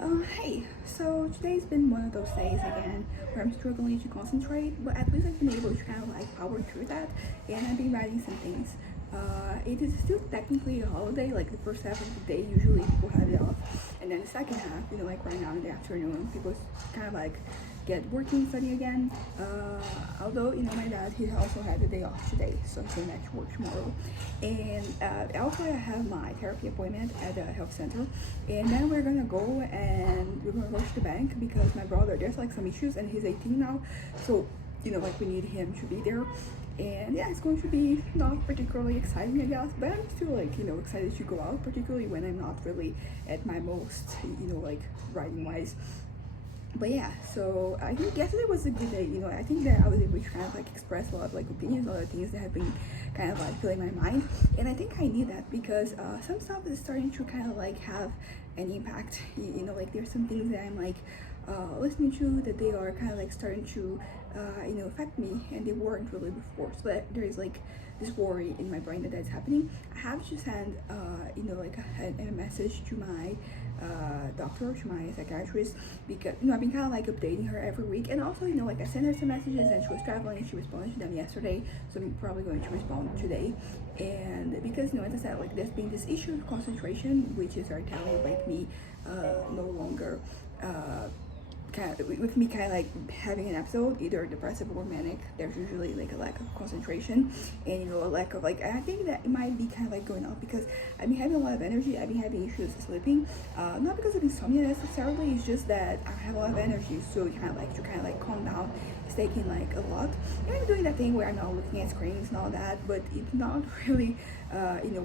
Hey, so today's been one of those days again where I'm struggling to concentrate, but at least I've been able to kind of like power through that, and I've been writing some things. It is still technically a holiday, like the first half of the day, usually people have it off, and then the second half, like right now in the afternoon, people kind of like get working, study again. Although, my dad, he also had the day off today, so he's going back to work tomorrow. And also, I have my therapy appointment at the health center, and then we're gonna go and we're gonna rush the bank because my brother, there's like some issues, and he's 18 now, so like we need him to be there. And yeah, it's going to be not particularly exciting, I guess, but I'm still like excited to go out, particularly when I'm not really at my most, like writing wise. But yeah, so I think yesterday was a good day. I think that I was able to kind of like express a lot of like opinions, a lot of things that have been kind of like filling my mind, and I think I need that because some stuff is starting to kind of like have an impact. Like there's some things that I'm like listening to that they are kind of like starting to affect me, and they weren't really before. So that there is like this worry in my brain that that's happening. I have to send like a message to my doctor, to my psychiatrist, because I've been kind of like updating her every week, and also like I sent her some messages and she was traveling and she responded to them yesterday, so I'm probably going to respond today. And because as I said, like there's been this issue of concentration, which is very telling, like me no longer kind of, with me kind of like having an episode, either depressive or manic, there's usually like a lack of concentration, and a lack of like, I think that it might be kind of like going off because I've been having a lot of energy. I've been having issues sleeping, not because of insomnia necessarily. It's just that I have a lot of energy, so you kind of like to kind of like calm down. It's taking like a lot, and I'm doing that thing where I'm not looking at screens and all that, but it's not really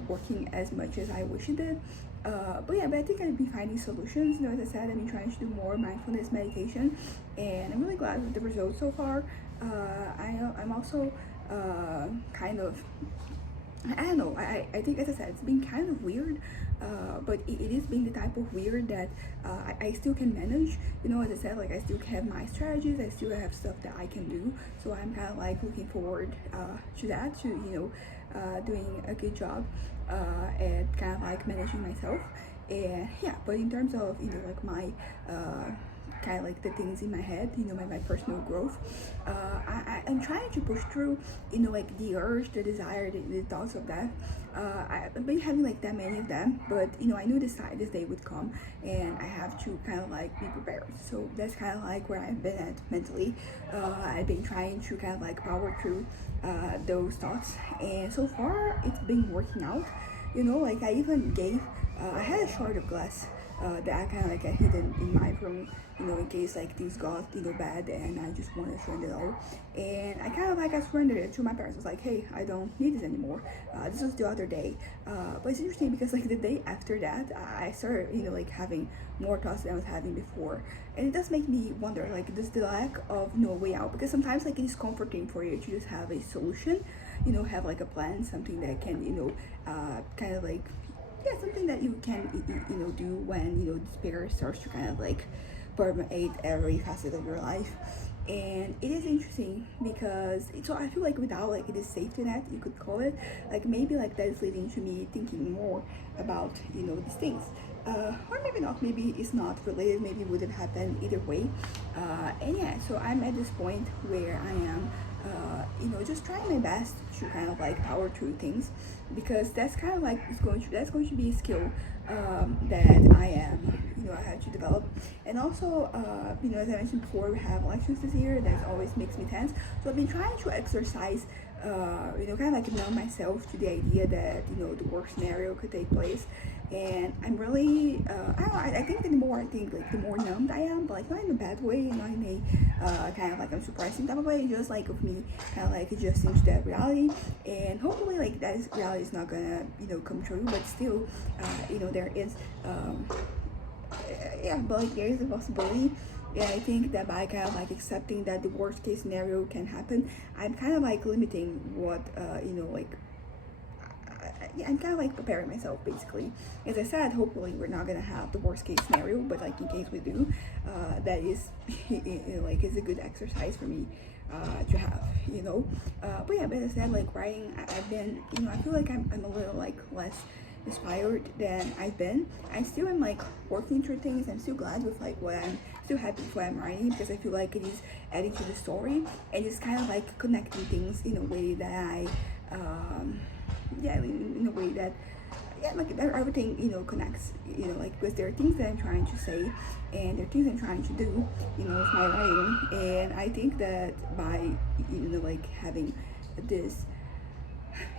working as much as I wish it did. But yeah, but I think I've been finding solutions. As I said, I've been trying to do more mindfulness meditation, and I'm really glad with the results so far. I'm also kind of, I don't know. I think, as I said, it's been kind of weird, but it is being the type of weird that I still can manage. As I said, like I still have my strategies. I still have stuff that I can do. So I'm kind of like looking forward to that. To doing a good job at kind of like managing myself. And yeah, but in terms of like my kind of like the things in my head, my personal growth. I'm trying to push through, like the urge, the desire, the thoughts of death. I've been having like that many of them, but I knew this day would come, and I have to kind of like be prepared. So that's kind of like where I've been at mentally. I've been trying to kind of like power through those thoughts, and so far it's been working out. Like I even gave, I had a shard of glass that I kind of like had hidden in my room, in case like things got bad and I just wanted to end it all. And I kind of like I surrendered it to my parents. I was like, hey, I don't need this anymore. This was the other day, but it's interesting because like the day after that, I started like having more thoughts than I was having before, and it does make me wonder, like, does the lack of no way out, because sometimes like it is comforting for you to just have a solution, have like a plan, something that can kind of like, yeah, something that you can do when despair starts to kind of like permeate every facet of your life. And it is interesting because so I feel like without like this safety net, you could call it, like maybe like that is leading to me thinking more about these things, or maybe not, maybe it's not related, maybe it wouldn't happen either way. And yeah, so I'm at this point where I am just trying my best to kind of like power through things, because that's kind of like that's going to be a skill that I am I had to develop. And also as I mentioned before, we have elections this year. That always makes me tense, so I've been trying to exercise kind of like numb myself to the idea that the worst scenario could take place. And I'm really I don't know, I think that the more I think, like the more numbed I am, but like not in a bad way, not in a kind of like I'm surprising type of way, just like of me kind of like adjusting to that reality. And hopefully like that reality is not gonna come true, but still there is yeah, but like there is a possibility. And I think that by kind of like accepting that the worst case scenario can happen, I'm kind of like limiting what like yeah, I'm kind of like preparing myself basically. As I said, hopefully we're not gonna have the worst case scenario, but like in case we do, that is like is a good exercise for me to have, but yeah, but as I said, like writing, I've been I feel like I'm a little like less inspired than I've been. I still am like working through things. I'm still glad with like what I'm still happy with what I'm writing, because I feel like it is adding to the story, and it's kind of like connecting things in a way that yeah, in a way that, yeah, like everything, connects, like, because there are things that I'm trying to say, and there are things I'm trying to do, with my writing. And I think that by, like having this,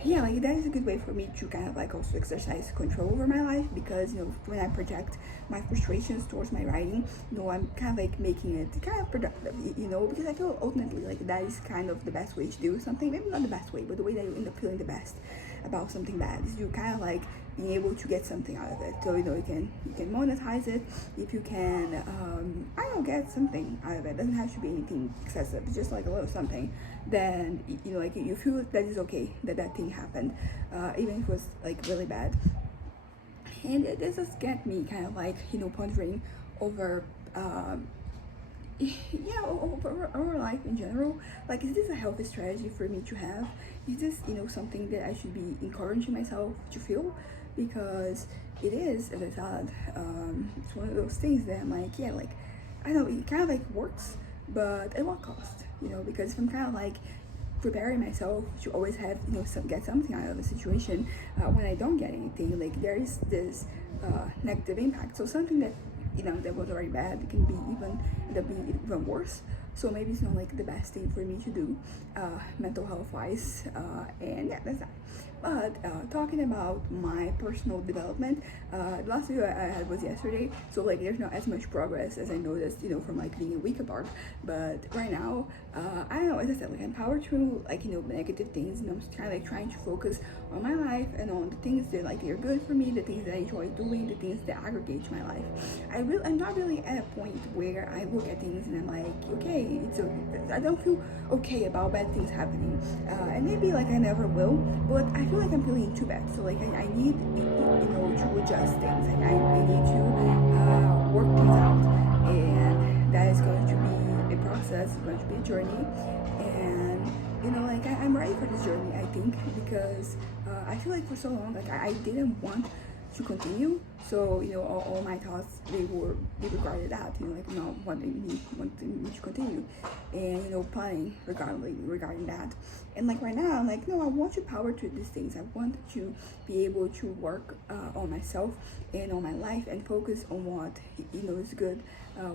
yeah, like that is a good way for me to kind of like also exercise control over my life, because when I project my frustrations towards my writing, I'm kind of like making it kind of productive, because I feel ultimately like that is kind of the best way to do something. Maybe not the best way, but the way that you end up feeling the best about something bad is you kind of like being able to get something out of it. So you can monetize it, if you can, I don't know, get something out of it. It doesn't have to be anything excessive, it's just like a little something. Then like you feel that is okay that that thing happened, even if it was like really bad. And it does just get me kind of like pondering over, yeah, over life in general. Like, is this a healthy strategy for me to have? Is this something that I should be encouraging myself to feel? Because it is, as I said, it's one of those things that I'm like, yeah, like, I know it kind of like works, but at what cost? Because if I'm kind of like preparing myself to always have get something out of a situation, when I don't get anything, like there is this negative impact. So something that that was already bad, it can be even end up being even worse. So maybe it's not like the best thing for me to do, mental health wise, and yeah, that's that. But talking about my personal development, the last video I had was yesterday, so like there's not as much progress as I noticed, from like being a week apart. But right now, I don't know, as I said, like I'm powered through like negative things, and I'm just kind of like trying to focus on my life and on the things that like are good for me, the things that I enjoy doing, the things that aggregate my life. I'm not really at a point where I look at things and I'm like, okay, it's okay. I don't feel okay about bad things happening, and maybe like I never will, but I feel like I'm feeling too bad. So like I need to adjust things, and I need to work things out, and that is going to be a process. It's going to be a journey, and like I'm ready for this journey, I think, because I feel like for so long like I didn't want to continue. So all my thoughts, they regarded that, like not wanting me to continue, and planning regarding that. And like right now, I'm like, no, I want to power through these things. I want to be able to work on myself and on my life, and focus on what is good,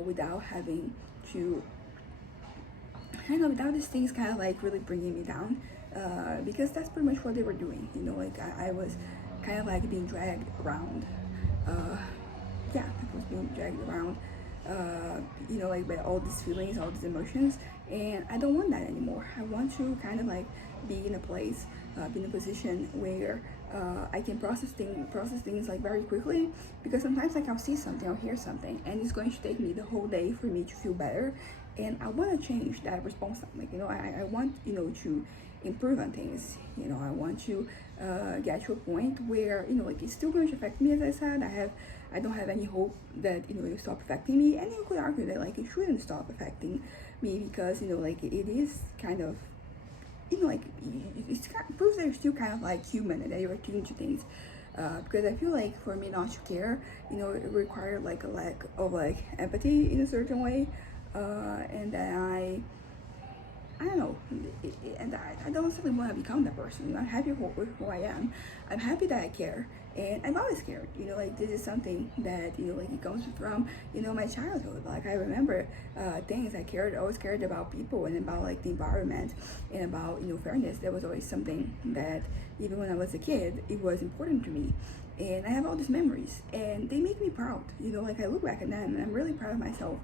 without having to, I don't know, without these things kind of like really bringing me down, because that's pretty much what they were doing. Like I was kind of like being dragged around. Yeah, I was being dragged around. Like by all these feelings, all these emotions, and I don't want that anymore. I want to kind of like be in a place, be in a position where I can process things like very quickly, because sometimes like I'll see something, I'll hear something, and it's going to take me the whole day for me to feel better, and I want to change that response time. Like I want to improve on things. I want to get to a point where like it's still going to affect me. As I said, I don't have any hope that it will stop affecting me, and you could argue that like it shouldn't stop affecting me, because like it is kind of like it kind of proves that you're still kind of like human, and that you're attuned to things. Because I feel like for me not to care, it required like a lack of like empathy in a certain way, and that I don't know, and I don't necessarily want to become that person. I'm happy with who I am. I'm happy that I care, and I've always cared. Like this is something that like it comes from my childhood. Like I remember things I cared, always cared about people, and about like the environment, and about fairness. That was always something that even when I was a kid, it was important to me. And I have all these memories, and they make me proud. Like I look back at them, and I'm really proud of myself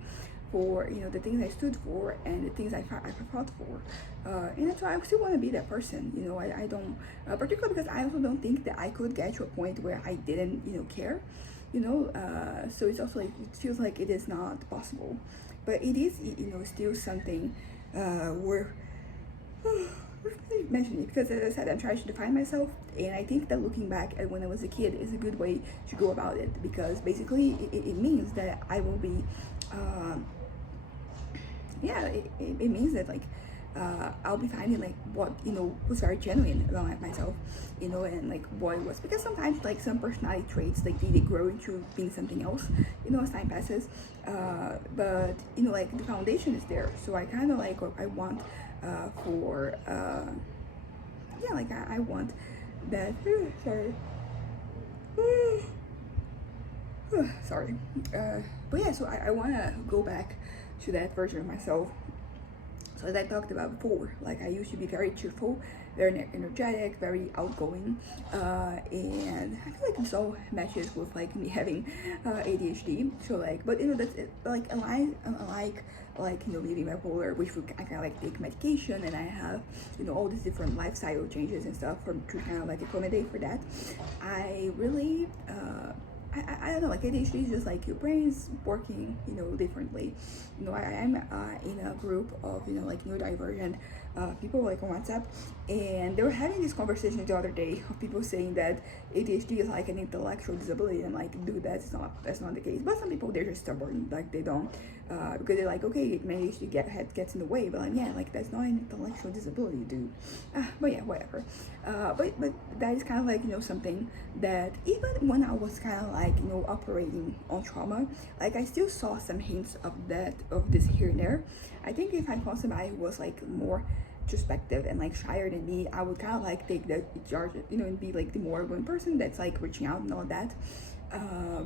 for the things I stood for, and the things I fought for, and that's why I still want to be that person. I don't, particularly because I also don't think that I could get to a point where I didn't care. So it's also like it feels like it is not possible, but it is still something where mentioning it, because as I said, I'm trying to define myself, and I think that looking back at when I was a kid is a good way to go about it, because basically it means that I will be yeah, it means that like I'll be finding like what was very genuine about myself, and like what it was, because sometimes like some personality traits like they grow into being something else, as time passes. But like the foundation is there, so I kind of like what I want for yeah, like I want that. Sorry. Sorry. But yeah, so I want to go back to that version of myself. So as I talked about before, like I used to be very cheerful, very energetic, very outgoing, and I feel like this all matches with like me having ADHD. So like, but that's it, like like being bipolar, which I kind of like take medication, and I have all these different lifestyle changes and stuff from to kind of like accommodate for that. I really I don't know, like ADHD is just like your brain's working, differently. I'm in a group of, like neurodivergent people like on WhatsApp, and they were having this conversation the other day of people saying that ADHD is like an intellectual disability. And I'm like, dude, that's not the case. But some people, they're just stubborn, like they don't, because they're like, okay, maybe ADHD gets in the way, but like, yeah, like that's not an intellectual disability, dude. But yeah, whatever. But that is kind of like something that even when I was kind of like operating on trauma, like I still saw some hints of this here and there. I think if I found somebody who was like more introspective and like shyer than me, I would kind of like take the charge, and be like the more outgoing person that's like reaching out and all that.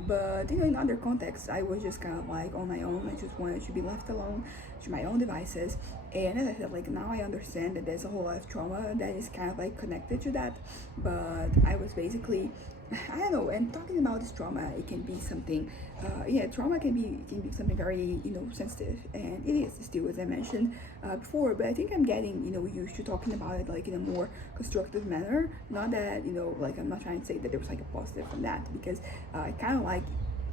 But in other contexts, I was just kind of like on my own. I just wanted to be left alone to my own devices. And as I said, like now I understand that there's a whole lot of trauma that is kind of like connected to that. But I was basically, I don't know. And talking about this trauma, it can be something. Trauma can be something very sensitive, and it is still, as I mentioned before. But I think I'm getting used to talking about it like in a more constructive manner. Not that like I'm not trying to say that there was like a positive from that, because I kind of like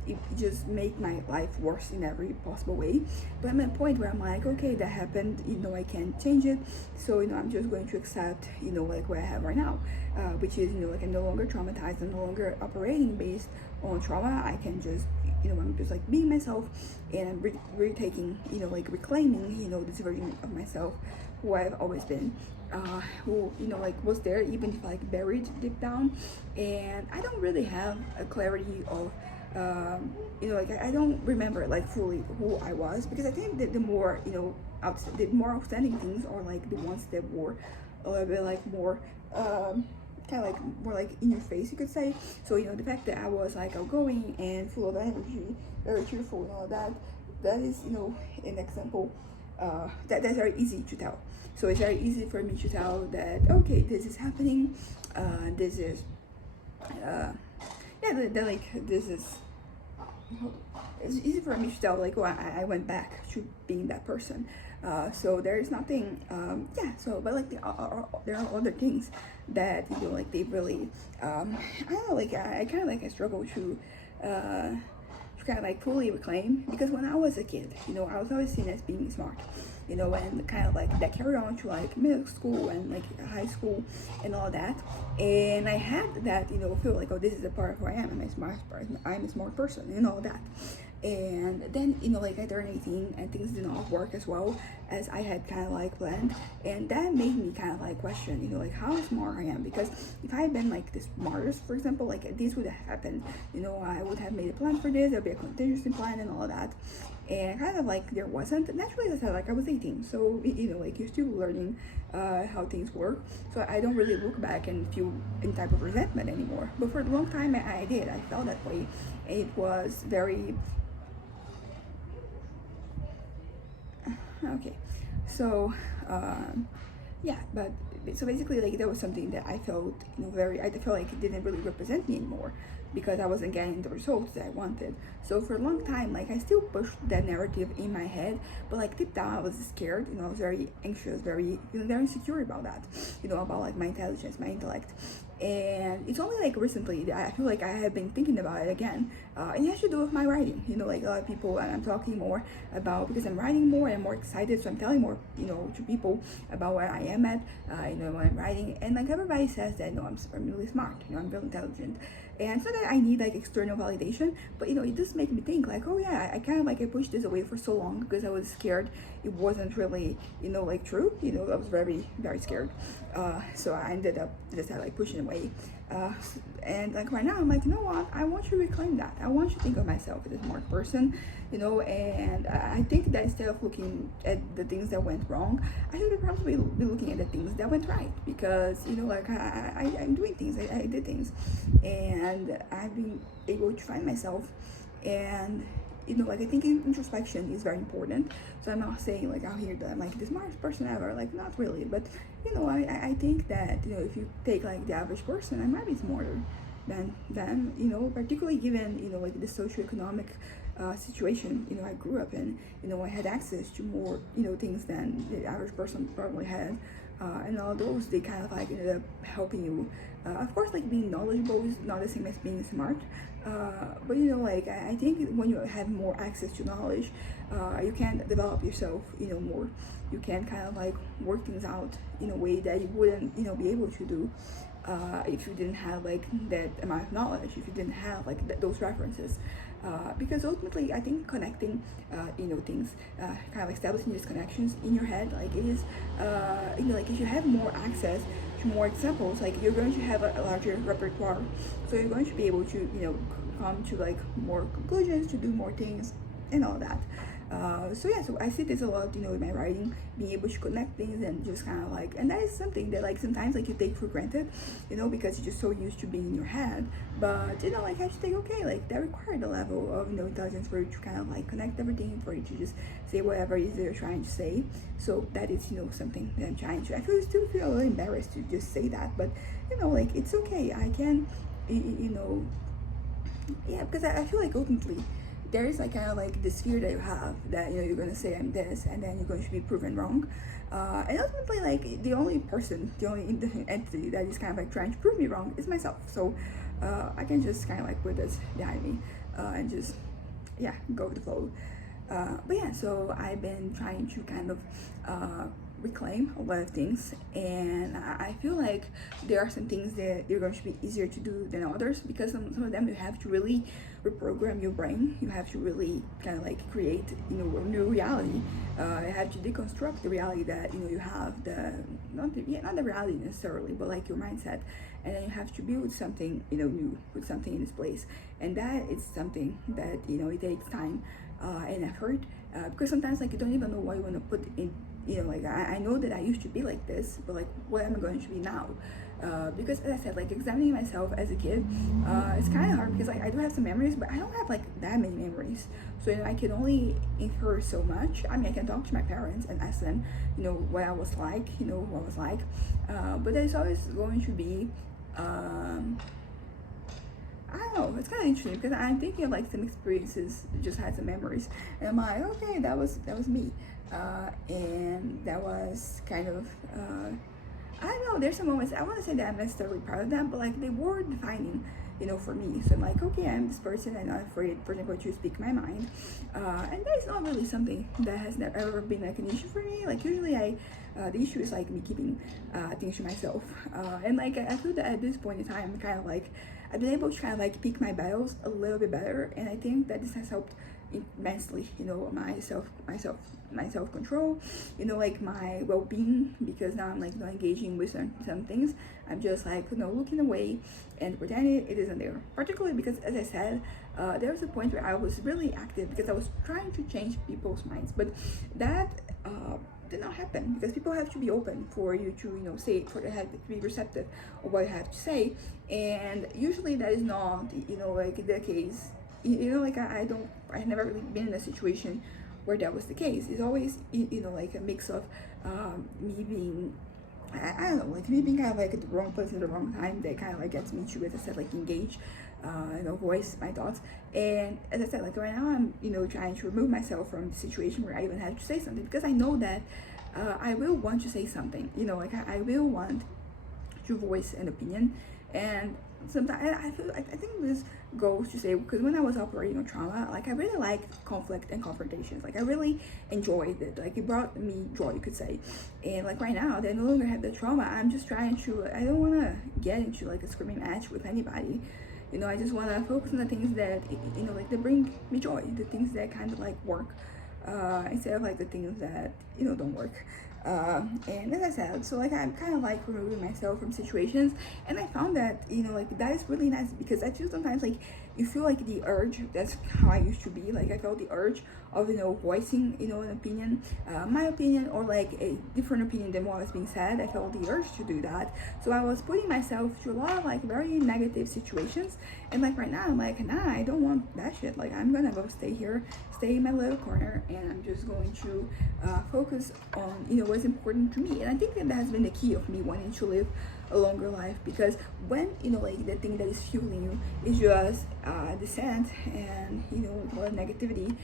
it just make my life worse in every possible way. But I'm at a point where I'm like, okay, that happened, I can't change it, so I'm just going to accept like what I have right now, which is like I'm no longer traumatized, I'm no longer operating based on trauma. I can just I'm just like being myself, and I'm retaking like reclaiming this version of myself who I've always been, who like was there even if like buried deep down. And I don't really have a clarity of like I don't remember like fully who I was, because I think that the more the more outstanding things are like the ones that were a little bit like more kind of like more like in your face, you could say. So the fact that I was like outgoing and full of energy, very cheerful and all that, that is an example that's very easy to tell. So it's very easy for me to tell that, okay, this is happening, this is like this is, it's easy for me to tell like, well, I went back to being that person. So there is nothing, but like there are other things that like they really I don't know, like I kind of like I struggle to kind of like fully reclaim, because when I was a kid, I was always seen as being smart, and kind of like that carried on to like middle school and like high school and all that. And I had that, feel like, oh, this is a part of who I am. I'm a smart person and all that. And then like I turned 18 and things did not work as well as I had kind of like planned, and that made me kind of like question like how smart I am. Because if I had been like the smartest, for example, like this would have happened, I would have made a plan for this, there'd be a contingency plan and all that. And kind of like there wasn't. Naturally, as I said, like I was 18, so like you're still learning how things work. So I don't really look back and feel any type of resentment anymore. But for a long time I did. I felt that way. It was very okay. So but so basically, like that was something that I felt I felt like it didn't really represent me anymore, because I wasn't getting the results that I wanted. So for a long time, like I still pushed that narrative in my head, but like deep down I was scared. I was very anxious, very very insecure about that, about like my intelligence, my intellect. And it's only like recently that I feel like I have been thinking about it again, and it has to do with my writing. Like a lot of people, and I'm talking more about, because I'm writing more and I'm more excited, so I'm telling more to people about where I am at when I'm writing. And like everybody says that I'm really smart, I'm really intelligent. And it's not that I need like external validation, but it does make me think like, oh yeah, I kind of like I pushed this away for so long because I was scared it wasn't really like true. I was very very scared. So I ended up just like pushing away. And like right now I'm like, you know what, I want you to reclaim that. I want you to think of myself as a smart person, and I think that instead of looking at the things that went wrong, I should probably be looking at the things that went right, because like I'm doing things, I did things, and I've been able to find myself. And like I think introspection is very important. So I'm not saying like out here that I'm like the smartest person ever, like not really, but I think that if you take like the average person, I might be smarter than them, particularly given like the socioeconomic situation I grew up in. I had access to more things than the average person probably had, and all those, they kind of like ended up helping you. Of course, like being knowledgeable is not the same as being smart, but like I think when you have more access to knowledge, you can develop yourself more. You can kind of like work things out in a way that you wouldn't be able to do if you didn't have like that amount of knowledge, if you didn't have like those references. Because ultimately I think connecting things, kind of establishing these connections in your head, like it is like if you have more access to more examples, like you're going to have a larger repertoire, so you're going to be able to come to like more conclusions, to do more things and all that. So yeah, so I see this a lot in my writing, being able to connect things and just kind of like, and that is something that like sometimes like you take for granted, because you're just so used to being in your head. But like I just think, okay, like that required a level of intelligence for you to kind of like connect everything, for you to just say whatever it is that you're trying to say. So that is something that I'm trying to, still feel a little embarrassed to just say that, but like it's okay, I can yeah, because I feel like ultimately there is like kind of like this fear that you have that you're gonna say I'm this, and then you're going to be proven wrong, and ultimately like the only entity that is kind of like trying to prove me wrong is myself. So I can just kind of like put this behind me and just go with the flow. But yeah, so I've been trying to kind of reclaim a lot of things, and I feel like there are some things that they're going to be easier to do than others, because some of them you have to really reprogram your brain. You have to really kind of like create a new reality. You have to deconstruct the reality that you have, not the reality necessarily, but like your mindset, and then you have to build something new, put something in its place, and that is something that it takes time and effort, because sometimes like you don't even know what you want to put in. Like I know that I used to be like this, but like what am I going to be now? Because as I said, like examining myself as a kid, it's kind of hard, because like I do have some memories, but I don't have like that many memories. So I can only infer so much. I mean, I can talk to my parents and ask them, what I was like, what I was like. But there's always going to be, I don't know, it's kind of interesting, because I'm thinking of like some experiences, just had some memories, and I'm like, okay, that was me. And that was kind of, I don't know, there's some moments, I want to say that I'm necessarily proud of them, but like they were defining, for me. So I'm like, okay, I'm this person, I'm not afraid, for example, to speak my mind. And that is not really something that has never ever been like an issue for me. Like usually the issue is like me keeping things to myself. And like I feel that at this point in time, kind of like I've been able to kind of like pick my battles a little bit better, and I think that this has helped immensely, my self-control, like my well-being, because now I'm like not engaging with some things. I'm just like looking away and pretending it isn't there, particularly because, as I said, there was a point where I was really active because I was trying to change people's minds, but that did not happen, because people have to be open for you to say, for they have to be receptive of what you have to say, and usually that is not like the case. Like I've never really been in a situation where that was the case. It's always like a mix of me being, I don't know, like me being kind of like at the wrong place at the wrong time, that kind of like gets me to, as I said, like engage, voice my thoughts. And as I said, like right now I'm trying to remove myself from the situation where I even have to say something, because I know that I will want to say something, like I will want to voice an opinion. And sometimes I feel like, I think this goes to say, because when I was operating on trauma, like I really liked conflict and confrontations. Like I really enjoyed it. Like it brought me joy, you could say. And like right now that I no longer have the trauma, I'm just trying to, I don't want to get into like a screaming match with anybody, I just want to focus on the things that like that bring me joy, the things that kind of like work, instead of like the things that don't work. And as I said, so like I'm kind of like removing myself from situations, and I found that like that is really nice, because I feel sometimes like you feel like the urge. That's how I used to be. Like I felt the urge of voicing an opinion, my opinion, or like a different opinion than what was being said. I felt the urge to do that, so I was putting myself through a lot of like very negative situations. And like right now I'm like, nah, I don't want that shit. Like I'm gonna go stay here, stay in my little corner, and I'm just going to focus on what's important to me. And I think that has been the key of me wanting to live a longer life, because when like the thing that is fueling you is just dissent and or negativity,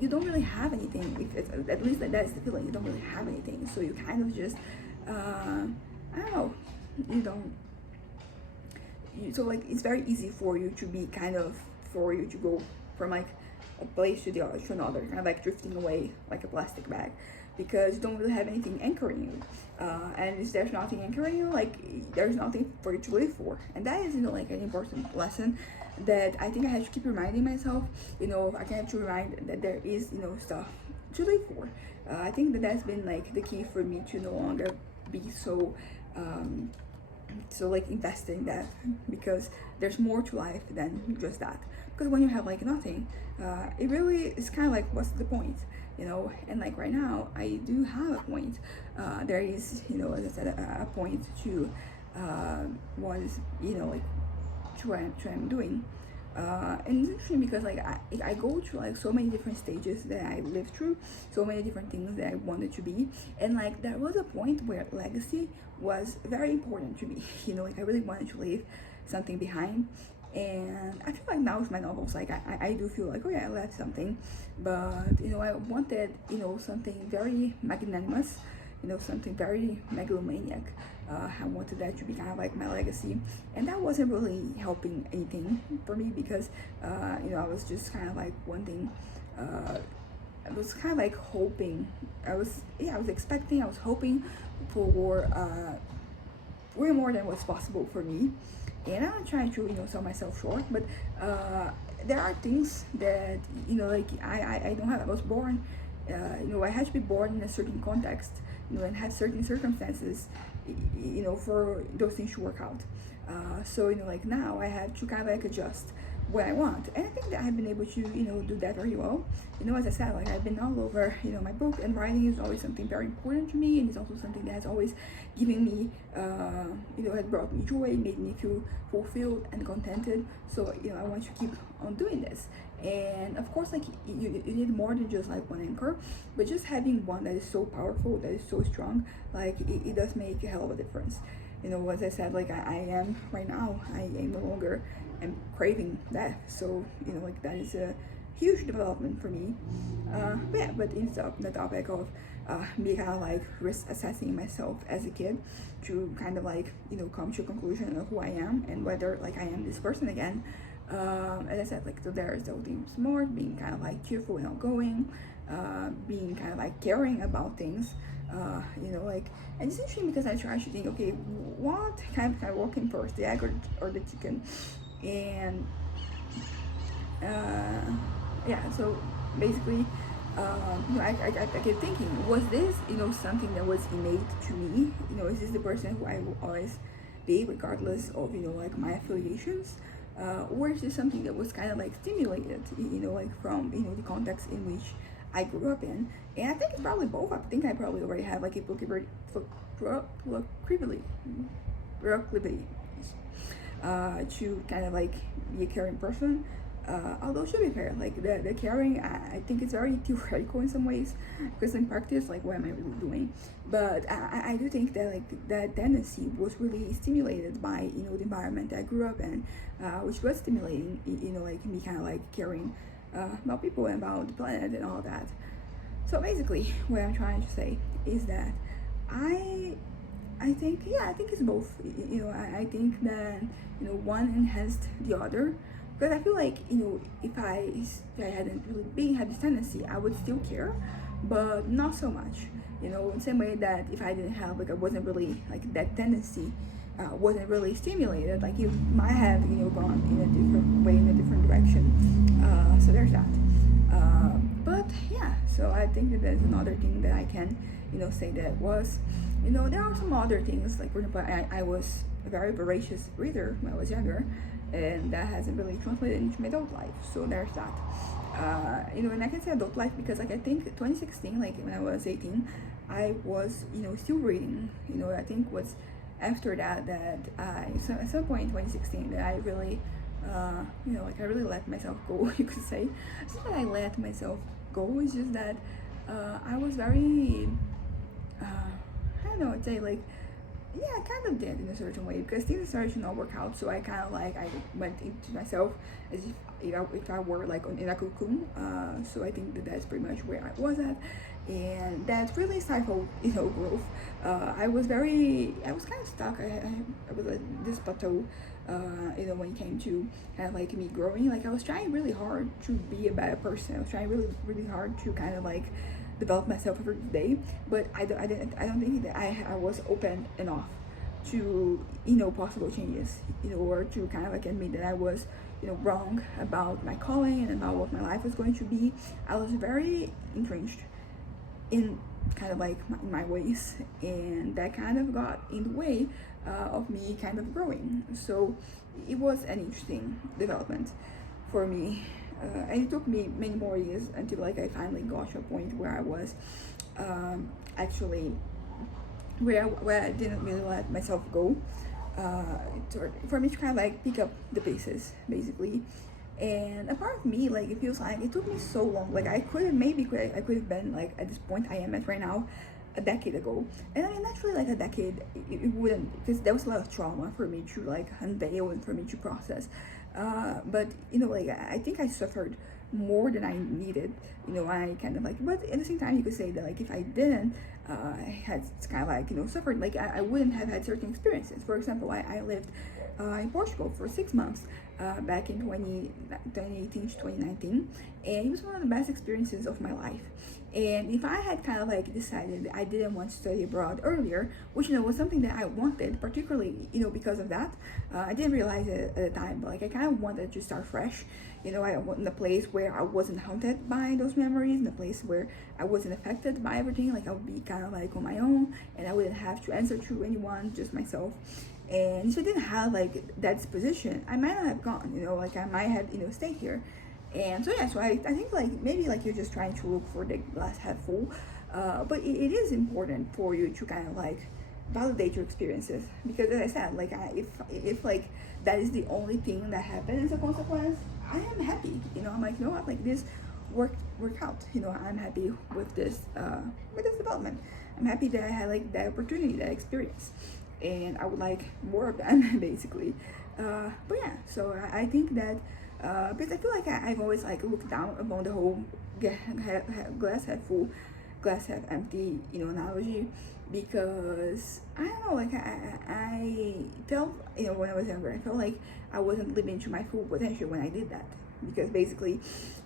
you don't really have anything. If it's, at least that's the feeling, you don't really have anything, so you kind of just I don't know, you don't so like it's very easy for you to be kind of, for you to go from like a place to the other, to another, kind of like drifting away like a plastic bag, because you don't really have anything anchoring you. And if there's nothing anchoring you, like there's nothing for you to live for. And that is like an important lesson that I think I have to keep reminding myself. I have to remind that there is stuff to live for. I think that's been like the key for me to no longer be so like invested in that, because there's more to life than just that. Because when you have like nothing, it really is kind of like, what's the point? And like right now I do have a point. There is as I said, a point to what is like to what I'm doing. And it's interesting because like I go through like so many different stages that I lived through, so many different things that I wanted to be. And like there was a point where legacy was very important to me. Like I really wanted to leave something behind. And I feel like now with my novels, like I do feel like, oh yeah, I left something. But I wanted something very magnanimous, something very megalomaniac. I wanted that to be kind of like my legacy, and that wasn't really helping anything for me, because I was just kind of like wanting, I was kind of like hoping, I was expecting, I was hoping for way more than was possible for me. And I'm not trying to sell myself short, but there are things that like I don't have. I was born, I had to be born in a certain context, and have certain circumstances, for those things to work out. So like now I have to kind of like adjust what I want, and I think that I've been able to do that very well. As I said, like I've been all over my book, and writing is always something very important to me, and it's also something that has always given me has brought me joy, made me feel fulfilled and contented. So I want to keep on doing this. And of course, like you need more than just like one anchor, but just having one that is so powerful, that is so strong, like it does make a hell of a difference. As I said, like I am right now, I am no longer am craving that. So like that is a huge development for me. But yeah, but instead of the topic of me kind of like risk assessing myself as a kid, to kind of like come to a conclusion of who I am and whether like I am this person again. As I said, like, so there's the being smart, being kind of like cheerful and outgoing, being kind of like caring about things, like, and it's interesting because I try to think, okay, what kind of working first, the egg or the chicken? And yeah, so basically, I kept thinking, was this something that was innate to me? Is this the person who I will always be, regardless of like my affiliations? Or is this something that was kind of like stimulated, like from the context in which I grew up in? And I think it's probably both. I think I probably already have like a proclivity to kind of like be a caring person. Although to be fair, like the caring, I think it's very theoretical in some ways, because in practice, like, what am I really doing? But I do think that like that tendency was really stimulated by the environment that I grew up in, which was stimulating like me kind of like caring about people and about the planet and all that. So basically, what I'm trying to say is that I think, yeah, I think it's both. I think that one enhanced the other. Because I feel like, if I hadn't really had this tendency, I would still care, but not so much. In the same way that if I didn't have, like, I wasn't really, like, that tendency, wasn't really stimulated, like you might have, gone in a different way, in a different direction. So there's that. But yeah, so I think that there's another thing that I can, say that was, there are some other things, like for example, I was a very voracious reader when I was younger, and that hasn't really translated into my adult life. So there's that. And I can say adult life because, like, I think 2016, like when I was 18, I was, still reading. I think was after that so at some point in 2016 that I really, like I really let myself go. You could say it's not that I let myself go. It's just that I was very, I don't know, I'd say like, yeah, I kind of did in a certain way because things started to not work out. So I kind of like I went into myself as if I were like in a cocoon. So I think that that's pretty much where I was at, and that really stifled growth. I was kind of stuck. I was at this plateau. When it came to kind of like me growing, like I was trying really hard to be a better person. I was trying really really hard to kind of like develop myself every day, but I don't think that I was open enough to possible changes, or to kind of like admit that I was wrong about my calling and about what my life was going to be. I was very entrenched in kind of like my ways, and that kind of got in the way of me kind of growing. So it was an interesting development for me, and it took me many more years until like I finally got to a point where I was actually where I didn't really let myself go, for me to kind of like pick up the pieces basically. And a part of me, like, it feels like it took me so long. Like I could have been like at this point I am at right now a decade ago. And I mean, naturally, like a decade, it wouldn't, because there was a lot of trauma for me to like unveil and for me to process. But like I think I suffered more than I needed. I kind of like, but at the same time, you could say that like if I didn't, I had kind of like suffered, like I wouldn't have had certain experiences. For example, I lived in Portugal for 6 months back in 2018 to 2019, and it was one of the best experiences of my life. And if I had kind of like decided I didn't want to study abroad earlier, which was something that I wanted, particularly because of that, I didn't realize it at the time, but like I kind of wanted to start fresh. I was in a place where I wasn't haunted by those memories, in a place where I wasn't affected by everything. Like I would be kind of like on my own, and I wouldn't have to answer to anyone, just myself. And if I didn't have like that disposition, I might not have gone. Like I might have stayed here. And so yeah, so I think like maybe like you're just trying to look for the glass half full, but it is important for you to kind of like validate your experiences, because as I said, like if like that is the only thing that happened as a consequence, I am happy. I'm like, what, like this work out. I'm happy with this development. I'm happy that I had like that opportunity, that experience, and I would like more of them basically. But yeah, so I think that. Because I feel like I've always like looked down upon the whole glass half full, glass half empty, analogy, because I don't know, like I felt, when I was younger, I felt like I wasn't living to my full potential when I did that, because basically,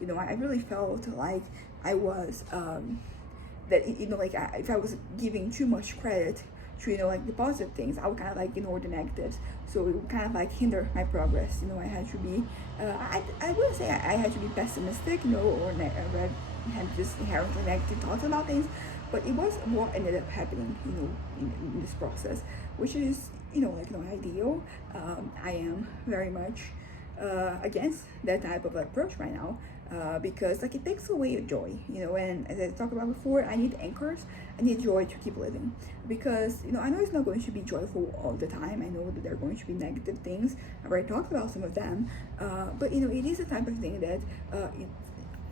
I really felt like I was, that, like if I was giving too much credit to like the positive things, I would kind of like ignore the negatives, so it would kind of like hinder my progress. I had to be I wouldn't say I had to be pessimistic, or had just inherently negative thoughts about things, but it was what ended up happening, in this process, which is like not ideal. I am very much against that type of approach right now, because like it takes away your joy, and as I talked about before, I need anchors. I need joy to keep living, because I know it's not going to be joyful all the time. I know that there are going to be negative things. I've already talked about some of them, but it is the type of thing that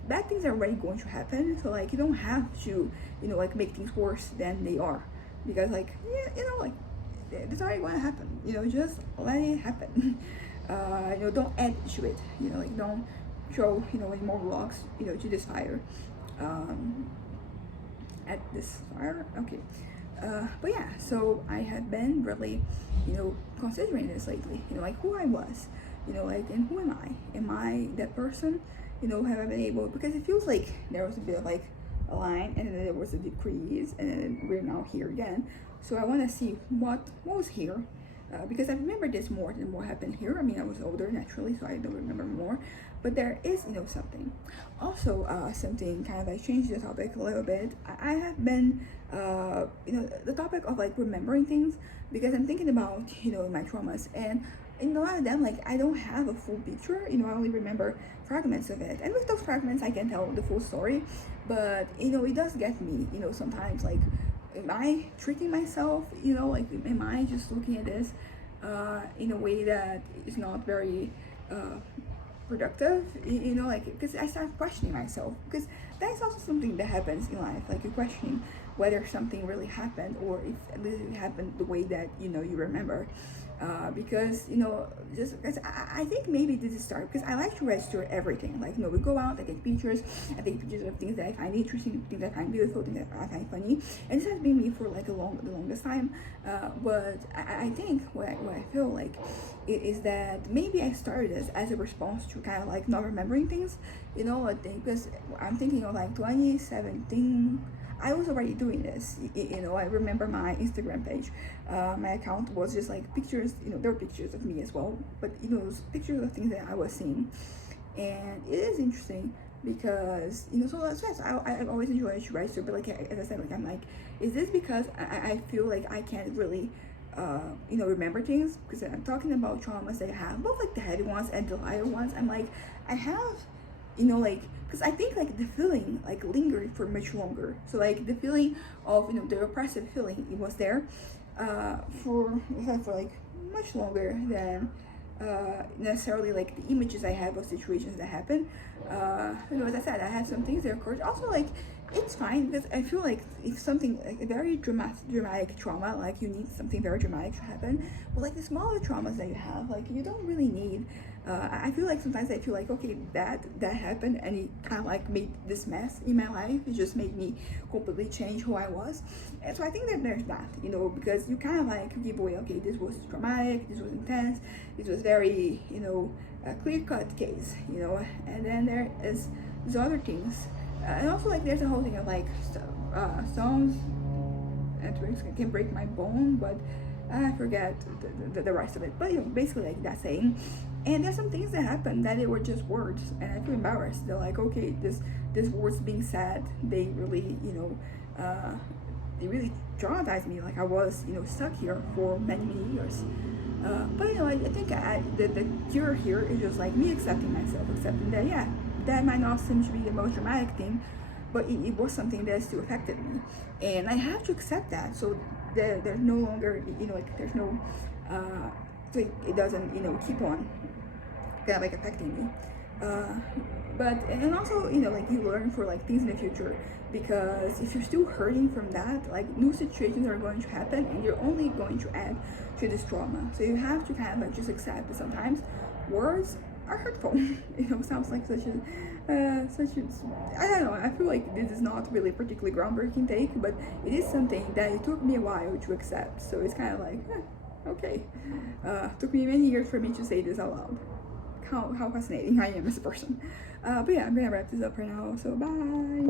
bad things are already going to happen, so like you don't have to like make things worse than they are, because like like it's already going to happen. Just let it happen. Don't add to it. Like don't throw any more rocks to this fire. At this fire, okay. But yeah, so I have been really considering this lately. Like who I was. Like, and who am I? Am I that person? Have I been able? Because it feels like there was a bit of like a line, and then there was a decrease, and then we're now here again. So I want to see what was here, because I remember this more than what happened here. I mean, I was older naturally, so I don't remember more, but there is, something. Also, something kind of like changed the topic a little bit. I have been, the topic of like remembering things, because I'm thinking about, my traumas, and in a lot of them, like I don't have a full picture. I only remember fragments of it, and with those fragments, I can tell the full story. But it does get me, sometimes like, am I tricking myself? Like, am I just looking at this in a way that is not very productive? Like, because I start questioning myself, because that's also something that happens in life. Like, you're questioning whether something really happened, or if at least it happened the way that you remember. Because just because I think maybe this is start because I like to register everything. Like, we go out, I take pictures of things that I find interesting, things that I find beautiful, things that I find funny, and this has been me for like the longest time. But I think what I feel like is that maybe I started this as a response to kind of like not remembering things. I think because I'm thinking of like 2017. I was already doing this. I remember my Instagram page. My account was just like pictures. There were pictures of me as well, but it was pictures of things that I was seeing, and it is interesting because so that's why I always enjoy to register. But like, as I said, like, I'm like, is this because I feel like I can't really remember things, because I'm talking about traumas that I have, both like the heavy ones and the lighter ones. I'm like, I have like, because I think like the feeling like lingered for much longer. So like the feeling of the oppressive feeling, it was there for like much longer than necessarily like the images I have of situations that happen. As I said, I have some things that occurred. Also, like, it's fine, because I feel like if something like a very dramatic trauma, like you need something very dramatic to happen. But like the smaller traumas that you have, like you don't really need. I feel like sometimes I feel like, okay, that happened, and it kind of like made this mess in my life. It just made me completely change who I was. And so I think that there's that, because you kind of like give away, okay, this was traumatic, this was intense, this was very, a clear-cut case, and then there is these other things. And also, like, there's a whole thing of like songs and tricks can break my bone, but I forget the rest of it. But basically like that saying. And there's some things that happen that they were just words, and I feel embarrassed. They're like, okay, this words being said, they really they really traumatized me. Like, I was stuck here for many years. But I think the cure here is just like me accepting myself, accepting that, yeah, that might not seem to be the most dramatic thing, but it was something that still affected me, and I have to accept that. So there's no longer like there's no so it doesn't keep on kind of like affecting me. But and also like you learn for like things in the future, because if you're still hurting from that, like new situations are going to happen, and you're only going to add to this trauma. So you have to kind of like just accept that sometimes words are hurtful. Sounds like such a I don't know, I feel like this is not really a particularly groundbreaking take, but it is something that it took me a while to accept. So it's kind of like, okay, took me many years for me to say this out loud. How fascinating I am as a person. But yeah, I'm gonna wrap this up right now, so bye.